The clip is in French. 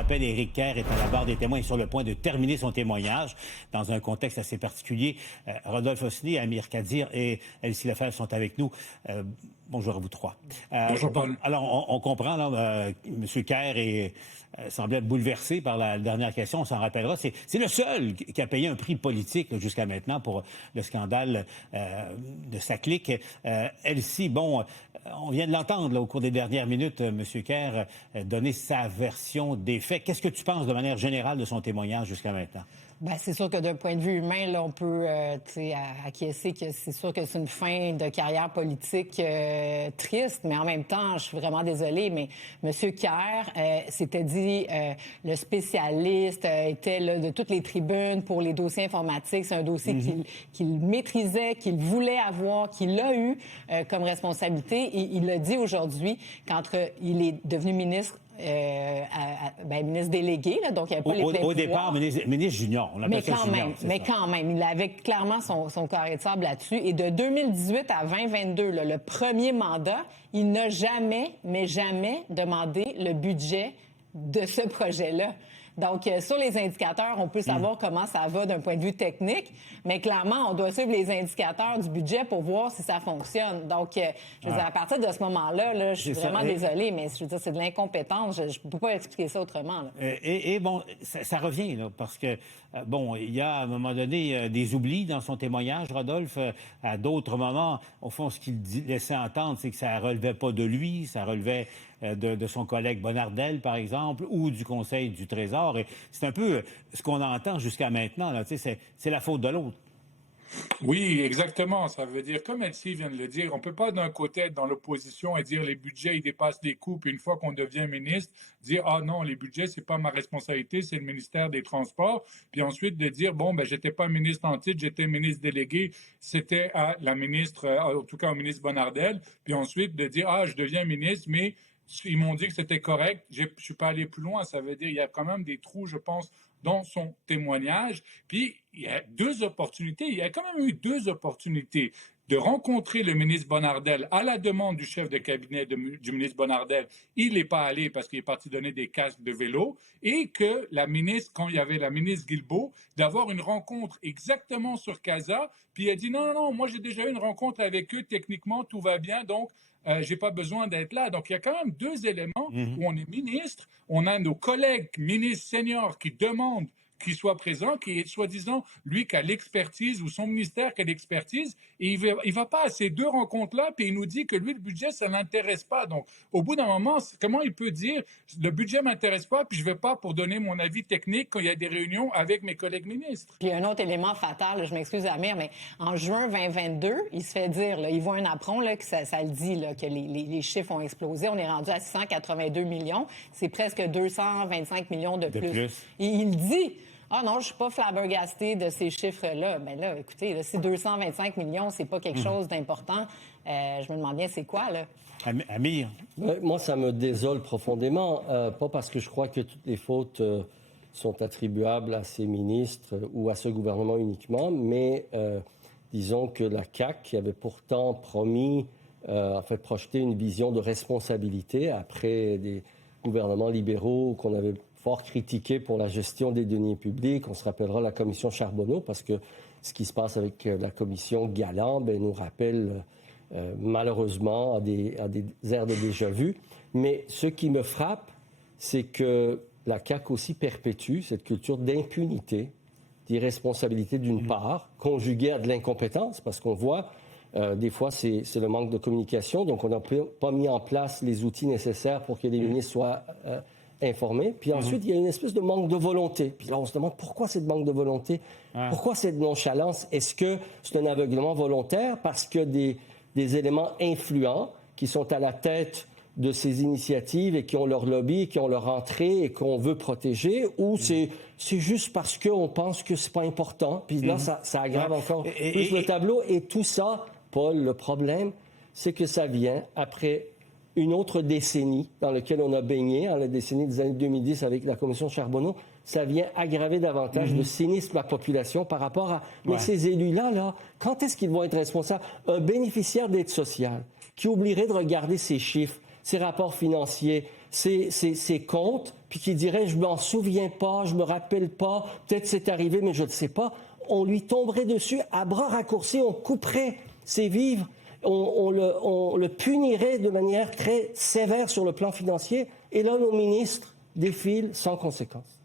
rappelle, Éric Kerr est à la barre des témoins et sur le point de terminer son témoignage dans un contexte assez particulier. Rodolphe Osny, Amir Kadir et Elsie Lefebvre sont avec nous. Bonjour à vous trois. Bonjour, Paul. Alors, on comprend, là, M. Kerr semblait bouleversé par la dernière question. On s'en rappellera. C'est le seul qui a payé un prix politique là, jusqu'à maintenant pour le scandale de sa clique. Elsie, bon, on vient de l'entendre là, au cours des dernières minutes, M. Kerr donner sa version des faits. Qu'est-ce que tu penses de manière générale de son témoignage jusqu'à maintenant? Bien, c'est sûr que d'un point de vue humain, là, on peut acquiescer que c'est sûr que c'est une fin de carrière politique triste, mais en même temps, je suis vraiment désolée, mais M. Kerr s'était dit le spécialiste, était là, de toutes les tribunes pour les dossiers informatiques. C'est un dossier qu'il maîtrisait, qu'il voulait avoir, qu'il a eu comme responsabilité. Et il l'a dit aujourd'hui il est devenu ministre ministre délégué, là, donc il n'y avait pas les pleins pouvoirs. Au départ, ministre junior. On appelle ça junior, quand même, il avait clairement son carré de sable là-dessus. Et de 2018 à 2022, là, le premier mandat, il n'a jamais demandé le budget de ce projet-là. Donc, sur les indicateurs, on peut savoir comment ça va d'un point de vue technique, mais clairement, on doit suivre les indicateurs du budget pour voir si ça fonctionne. Donc, je veux dire, à partir de ce moment-là, là, je suis vraiment désolée, mais je veux dire, c'est de l'incompétence. Je ne peux pas expliquer ça autrement. Là. Et bon, ça revient, là, parce que, bon, il y a à un moment donné des oublis dans son témoignage, Rodolphe. À d'autres moments, au fond, ce qu'il laissait entendre, c'est que ça ne relevait pas de lui, ça relevait de son collègue Bonnardel, par exemple, ou du Conseil du Trésor. Et c'est un peu ce qu'on entend jusqu'à maintenant. Là, c'est la faute de l'autre. Oui, exactement. Ça veut dire, comme Elsie vient de le dire, on ne peut pas d'un côté être dans l'opposition et dire les budgets, ils dépassent les coûts, puis une fois qu'on devient ministre, dire « Ah non, les budgets, c'est pas ma responsabilité, c'est le ministère des Transports », puis ensuite de dire « Bon, ben j'étais pas ministre en titre, j'étais ministre délégué, c'était à la ministre, en tout cas au ministre Bonnardel », puis ensuite de dire « Ah, je deviens ministre, mais… » Ils m'ont dit que c'était correct. Je ne suis pas allé plus loin. Ça veut dire qu'il y a quand même des trous, je pense, dans son témoignage. Puis, il y a deux opportunités. Il y a quand même eu deux opportunités de rencontrer le ministre Bonnardel à la demande du chef de cabinet du ministre Bonnardel. Il n'est pas allé parce qu'il est parti donner des casques de vélo. Et que la ministre, quand il y avait la ministre Guilbeault, d'avoir une rencontre exactement sur Casa. Puis il a dit non, moi j'ai déjà eu une rencontre avec eux. Techniquement, tout va bien. Donc, j'ai pas besoin d'être là. Donc, il y a quand même deux éléments où on est ministre. On a nos collègues ministres seniors qui demandent qu'il soit présent, qui est soi-disant, lui, qui a l'expertise, ou son ministère qui a l'expertise, et il va pas à ces deux rencontres-là, puis il nous dit que lui, le budget, ça l'intéresse pas. Donc, au bout d'un moment, comment il peut dire, le budget m'intéresse pas, puis je vais pas pour donner mon avis technique quand il y a des réunions avec mes collègues ministres? Puis un autre élément fatal, là, je m'excuse Amir, mais en juin 2022, il se fait dire, là, il voit un apron, là, que ça le dit, là, que les chiffres ont explosé. On est rendu à 682 millions. C'est presque 225 millions de plus. Et il dit... Ah non, je suis pas flabbergasté de ces chiffres-là. Ben là, écoutez, là, si 225 millions, c'est pas quelque chose d'important, je me demande bien c'est quoi, là? Amir? Moi, ça me désole profondément. Pas parce que je crois que toutes les fautes sont attribuables à ces ministres ou à ce gouvernement uniquement, mais disons que la CAQ, qui avait pourtant promis, projeté une vision de responsabilité après des gouvernements libéraux qu'on avait fort critiqué pour la gestion des deniers publics. On se rappellera la commission Charbonneau, parce que ce qui se passe avec la commission Galland nous rappelle malheureusement à des airs de déjà-vu. Mais ce qui me frappe, c'est que la CAQ aussi perpétue cette culture d'impunité, d'irresponsabilité d'une part, conjuguée à de l'incompétence, parce qu'on voit, des fois, c'est le manque de communication. Donc, on n'a pas mis en place les outils nécessaires pour que les ministres soient... informés. Puis ensuite, il y a une espèce de manque de volonté. Puis là, on se demande pourquoi cette manque de volonté? Pourquoi cette nonchalance? Est-ce que c'est un aveuglement volontaire parce que des éléments influents qui sont à la tête de ces initiatives et qui ont leur lobby, qui ont leur entrée et qu'on veut protéger, ou c'est juste parce qu'on pense que c'est pas important? Puis là, ça aggrave encore plus le tableau. Et tout ça, Paul, le problème, c'est que ça vient après une autre décennie dans laquelle on a baigné, la décennie des années 2010 avec la commission Charbonneau, ça vient aggraver davantage le cynisme de la population par rapport à... Mais ces élus-là, quand est-ce qu'ils vont être responsables? Un bénéficiaire d'aide sociale qui oublierait de regarder ses chiffres, ses rapports financiers, ses comptes, puis qui dirait « je m'en souviens pas, je me rappelle pas, peut-être c'est arrivé, mais je ne sais pas », on lui tomberait dessus à bras raccourcis, on couperait ses vivres, on le punirait de manière très sévère sur le plan financier, et là, nos ministres défilent sans conséquence.